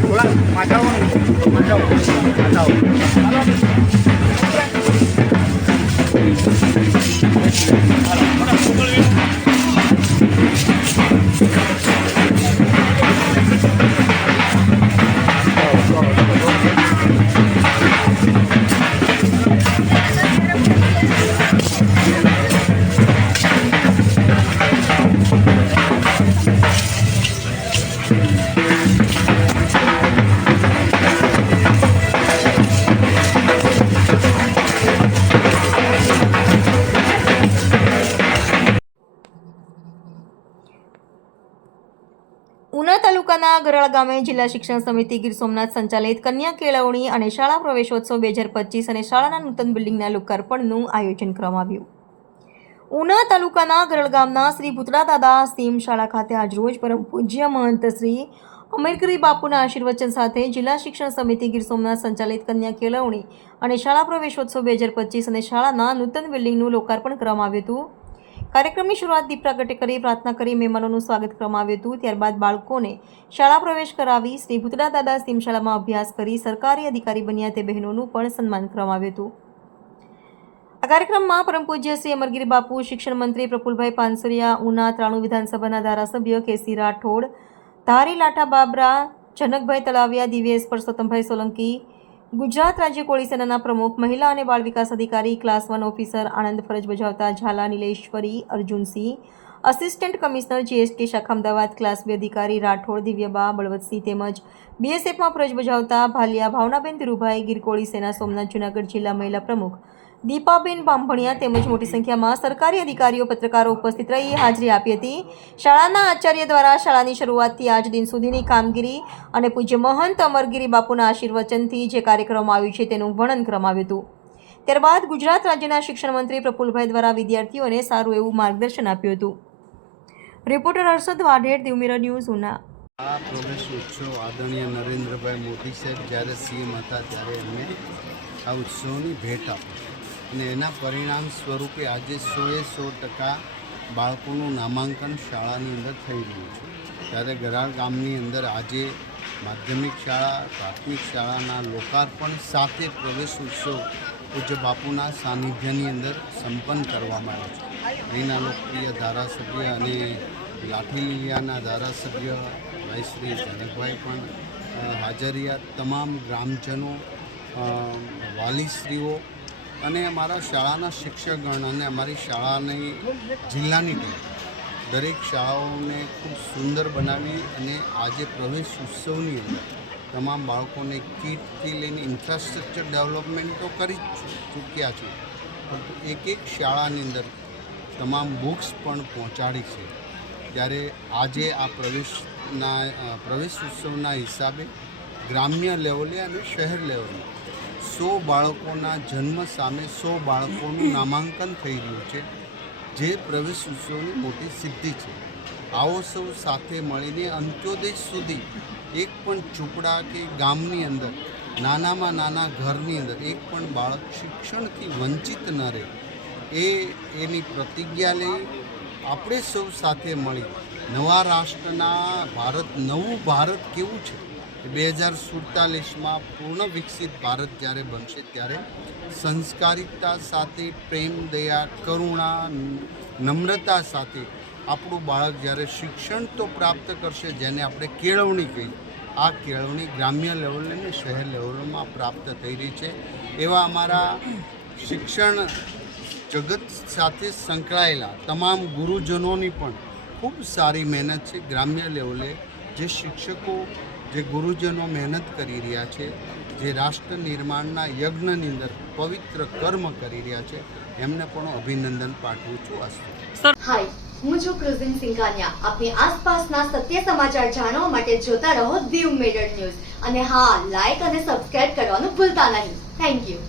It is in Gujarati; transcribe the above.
Pulang, macau, macau, macau. Una તાલુકાના ગરળ ગામે જિલ્લા શિક્ષણ સમિતિ ગીર સોમનાથ સંચાલિત કન્યા કેળવણી અને શાળા પ્રવેશોત્સવ બે હજાર પચીસ અને શાળાના નૂતન બિલ્ડિંગના લોકાર્પણનું આયોજન કરવામાં આવ્યું. ઉના તાલુકાના ગરળ ગામના શ્રી ભૂતળા દાદા સીમ શાળા ખાતે આજરોજ પરમ પૂજ્ય મહંત શ્રી અમેરકરી બાપુના આશીર્વચન સાથે જિલ્લા શિક્ષણ સમિતિ ગીર સોમનાથ સંચાલિત કન્યા કેળવણી અને શાળા પ્રવેશોત્સવ બે હજાર પચીસ અને શાળાના નૂતન બિલ્ડિંગનું લોકાર્પણ કરવામાં આવ્યું હતું. કાર્યક્રમની શરૂઆત દીપ પ્રગટે કરી, પ્રાર્થના કરી, મહેમાનોનું સ્વાગત કરવામાં આવ્યું હતું. ત્યારબાદ બાળકોને શાળા પ્રવેશ કરાવી, શ્રી ભૂતડા દાદા સીમ શાળામાં અભ્યાસ કરી, સરકારી અધિકારી બન્યા તે બહેનોનું પણ સન્માન કરવામાં આવ્યું હતું. આ કાર્યક્રમમાં પરમ પૂજ્ય શ્રી અમરગીરી બાપુ, શિક્ષણ મંત્રી પ્રફુલભાઈ પાનસરિયા, ઉના ત્રાણુ વિધાનસભાના ધારાસભ્ય કેસી રાઠોડ, ધારી લાઠા બાબરા, જનકભાઈ તળાવિયા દિવ્યેશ પરસોત્તમભાઈ સોલંકી ગુજરાત રાજ્ય કોળી સેનાના પ્રમુખ, મહિલા અને બાળ વિકાસ અધિકારી, ક્લાસ વન ઓફિસર આનંદ ફરજ બજાવતા Zala Nileshwari Arjunsinh assistant commissioner GST શાખા અમદાવાદ, ક્લાસ બે અધિકારી રાઠોડ, દિવ્યબા બળવતસિંહ તેમજ બીએસએફમાં ફરજ બજાવતા ભાલિયા, ભાવનાબેન ધીરુભાઈ ગીરકોળી સેના સોમનાથ જુનાગઢ જિલ્લા મહિલા પ્રમુખ દીપાબેન બાંભણિયા તેમજ મોટી સંખ્યામાં સરકારી અધિકારીઓ, પત્રકારો ઉપસ્થિત રહી હાજરી આપી હતી. શાળાના આચાર્ય દ્વારા શાળાની શરૂઆતથી આજ દિન સુધીની કામગીરી અને પૂજ્ય મહંત અમરગીરી બાપુના આશીર્વચનથી જે કાર્યક્રમ આવ્યું છે તેનું વર્ણન કરવામાં આવ્યું હતું. ત્યારબાદ ગુજરાત રાજ્યના શિક્ષણ મંત્રી પ્રફુલભાઈ દ્વારા વિદ્યાર્થીઓને સારું એવું માર્ગદર્શન આપ્યું હતું. Reporter Harshad Vadher દિવમીરા news Una. આ પ્રવેશ ઉત્સવ આદરણીય નરેન્દ્રભાઈ મોદી સાહેબ જ્યારે સીએમ હતા ત્યારે એમને આ ઉત્સવની ભેટ આપી. અને એના પરિણામ સ્વરૂપે આજે સોએ સો ટકા બાળકોનું નામાંકન શાળાની અંદર થઈ રહ્યું છે. ત્યારે ગરાળ ગામની અંદર આજે માધ્યમિક શાળા, પ્રાથમિક શાળાના લોકાર્પણ સાથે પ્રવેશ ઉત્સવ પૂજ્ય બાપુના સાનિધ્યની અંદર સંપન્ન કરવામાં આવ્યો છે. અહીંના લોકપ્રિય ધારાસભ્ય અને લાઠીલિયાના ધારાસભ્ય ભાઈ શ્રી જનકભાઈ પણ હાજરિયા તમામ ગ્રામજનો વાલીશ્રીઓ અને અમારા શાળાના શિક્ષકગણ અને અમારી શાળાની જિલ્લાની ટીમ દરેક શાળાઓને ખૂબ સુંદર બનાવી અને આજે પ્રવેશ ઉત્સવની અંદર તમામ બાળકોને કીટથી લઈને ઇન્ફ્રાસ્ટ્રક્ચર ડેવલપમેન્ટ તો કરી જ ચૂક્યા છે, પરંતુ એક એક શાળાની અંદર તમામ બુક્સ પણ પહોંચાડી છે. ત્યારે આજે આ પ્રવેશના, પ્રવેશ ઉત્સવના હિસાબે ગ્રામ્ય લેવલે અને શહેર લેવલે સો બાળકોના જન્મ સામે સો બાળકોનું નામાંકન થઈ રહ્યું છે, જે પ્રવેશ ઉત્સવની મોટી સિદ્ધિ છે. આવો સૌ સાથે મળીને અંત્યોદય સુધી એક પણ ઝૂંપડા કે ગામની અંદર, નાનામાં નાના ઘરની અંદર એક પણ બાળક શિક્ષણથી વંચિત ન રહે. એ એની પ્રતિજ્ઞા લઈ આપણે સૌ સાથે મળી. નવા રાષ્ટ્રના ભારત, નવું ભારત કેવું છે? બે હજાર સુડતાલીસમાં પૂર્ણ વિકસિત ભારત જ્યારે બનશે ત્યારે સંસ્કારિકતા સાથે, પ્રેમ, દયા, કરુણા, નમ્રતા સાથે આપણું બાળક જ્યારે શિક્ષણ તો પ્રાપ્ત કરશે જેને આપણે કેળવણી કહી. આ કેળવણી ગ્રામ્ય લેવલે અને શહેર લેવલમાં પ્રાપ્ત થઈ રહી છે. એવા અમારા શિક્ષણ જગત સાથે સંકળાયેલા તમામ ગુરુજનોની પણ ખૂબ સારી મહેનત છે. ગ્રામ્ય લેવલે જે શિક્ષકો જે ગુરુજનો મહેનત કરી રહ્યા છે જે રાષ્ટ્ર નિર્માણના યજ્ઞની અંદર પવિત્ર કર્મ કરી રહ્યા છે એમને પણ અભિનંદન પાઠવું છું અસ્તુ હાય હું છું ક્રુઝિન સિંઘાનિયા. આપની આસપાસના સત્ય સમાચાર જાણવા માટે જોતા રહો દીવ મેડર ન્યૂઝ. અને હા લાઈક અને સબસ્ક્રાઇબ કરવાનું ભૂલતા નહીં. Thank you